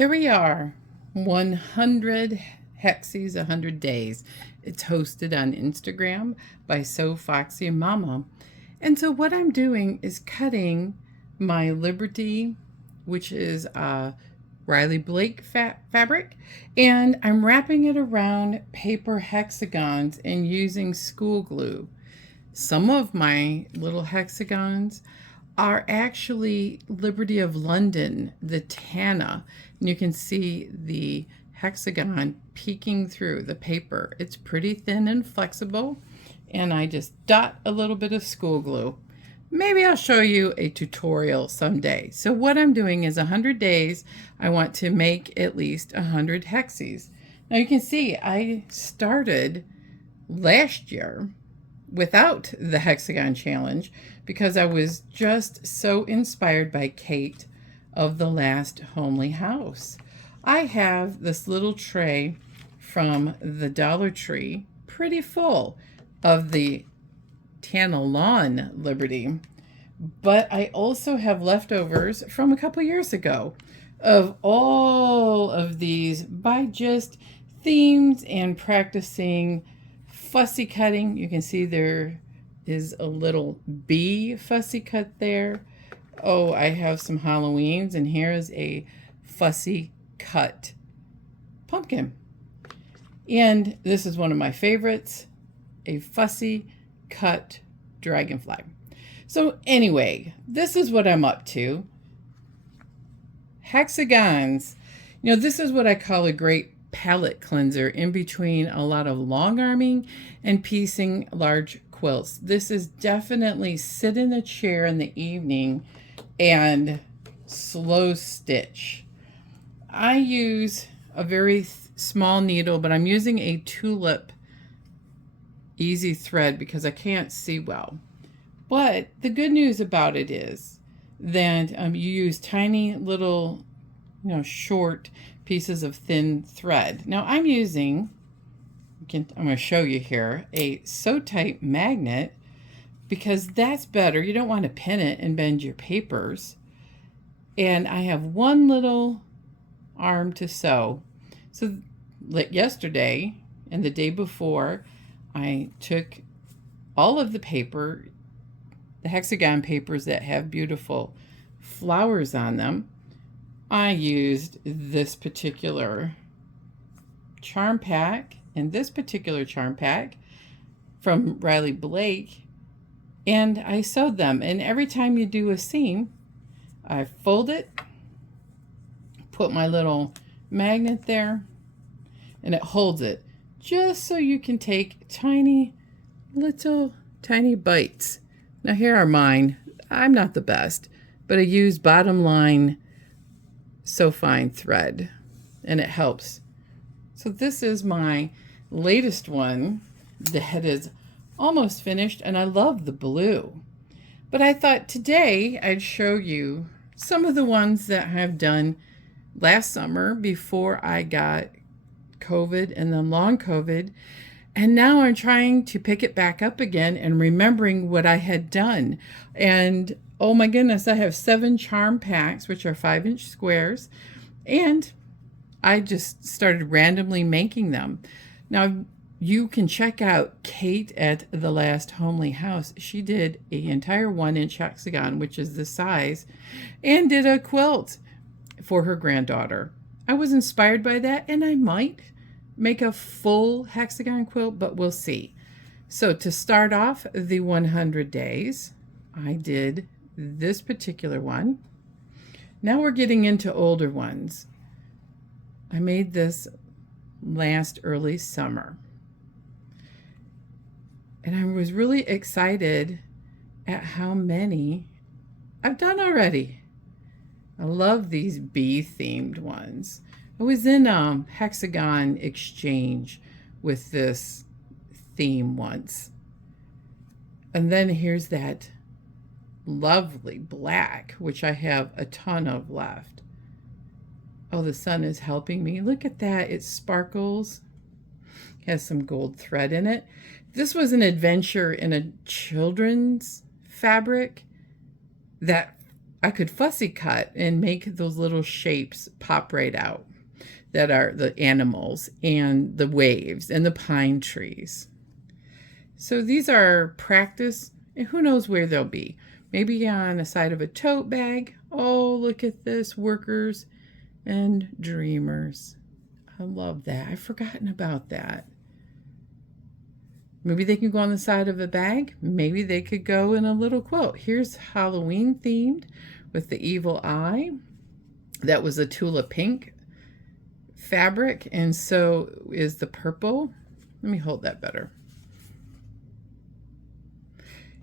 Here we are, 100 Hexes, 100 days. It's hosted on Instagram by So Foxy and Mama. And so what I'm doing is cutting my Liberty, which is Riley Blake fabric, and I'm wrapping it around paper hexagons and using school glue. Some of my little hexagons are actually Liberty of London, the Tana. And you can see the hexagon peeking through the paper. It's pretty thin and flexible, and I just dot a little bit of school glue. Maybe I'll show you a tutorial someday. So what I'm doing is 100 days, I want to make at least 100 hexes. Now you can see I started last year without the hexagon challenge because I was just so inspired by Kate of the Last Homely House. I have this little tray from the Dollar Tree, pretty full of the Tana Lawn Liberty, but I also have leftovers from a couple years ago of all of these by just themes and practicing fussy cutting. You can see there is a little bee fussy cut there. Oh, I have some Halloweens, and here is a fussy cut pumpkin. And this is one of my favorites, a fussy cut dragonfly. So anyway, this is what I'm up to. Hexagons. You know, this is what I call a great palette cleanser in between a lot of long arming and piecing large quilts. This is definitely sit in a chair in the evening and slow stitch. I use a very small needle, but I'm using a tulip easy thread because I can't see well. But the good news about it is that you use tiny little, short pieces of thin thread. Now I'm using, I'm going to show you here, a Sew Type magnet because that's better. You don't want to pin it and bend your papers. And I have one little arm to sew. So like yesterday and the day before, I took all of the paper, the hexagon papers that have beautiful flowers on them. I used this particular charm pack and this particular charm pack from Riley Blake, and I sewed them. And every time you do a seam, I fold it, put my little magnet there, and it holds it just so you can take tiny bites. Now here are mine. I'm not the best, but I use bottom line So Fine thread, and it helps. So this is my latest one that is almost finished, and I love the blue. But I thought today I'd show you some of the ones that I've done last summer before I got COVID and then long COVID. And now I'm trying to pick it back up again and remembering what I had done. And oh my goodness, I have 7 charm packs, which are 5-inch squares. And I just started randomly making them. Now you can check out Kate at the Last Homely House. She did an entire 1-inch hexagon, which is the size, and did a quilt for her granddaughter. I was inspired by that, and I might make a full hexagon quilt, but we'll see. So to start off the 100 days, I did this particular one. Now we're getting into older ones. I made this last early summer. And I was really excited at how many I've done already. I love these bee-themed ones. I was in Hexagon Exchange with this theme once. And then here's that lovely black, which I have a ton of left. Oh, the sun is helping me. Look at that. It sparkles. Has some gold thread in it. This was an adventure in a children's fabric that I could fussy cut and make those little shapes pop right out that are the animals and the waves and the pine trees. So these are practice, and who knows where they'll be. Maybe on the side of a tote bag. Oh, look at this, workers and dreamers. I love that. I've forgotten about that. Maybe they can go on the side of a bag. Maybe they could go in a little quilt. Here's Halloween themed with the evil eye. That was a Tula pink fabric, and so is the purple. Let me hold that better.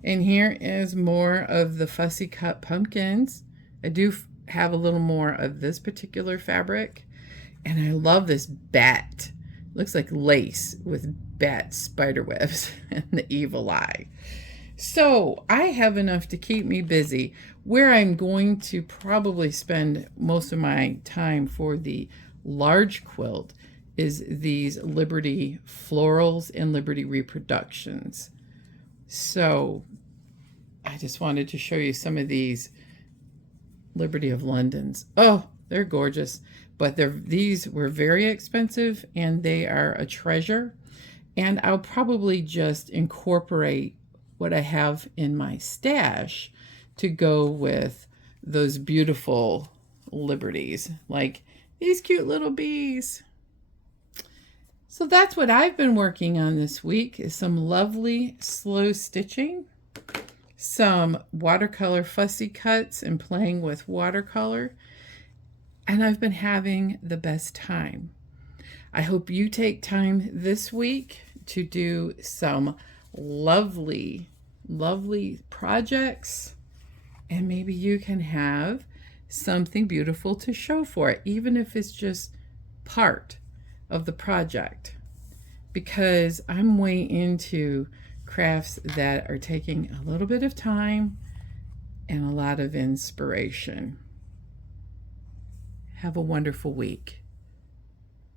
And here is more of the fussy cut pumpkins. I do have a little more of this particular fabric, and I love this bat. It looks like lace with bat spider webs and the evil eye. So I have enough to keep me busy. Where I'm going to probably spend most of my time for the large quilt is these Liberty florals and Liberty reproductions. So I just wanted to show you some of these Liberty of Londons. Oh, they're gorgeous, but these were very expensive and they are a treasure. And I'll probably just incorporate what I have in my stash to go with those beautiful Liberties, like these cute little bees. So that's what I've been working on this week, is some lovely slow stitching, some watercolor fussy cuts and playing with watercolor, and I've been having the best time. I hope you take time this week to do some lovely, lovely projects, and maybe you can have something beautiful to show for it, even if it's just part of the project, because I'm way into crafts that are taking a little bit of time and a lot of inspiration. Have a wonderful week.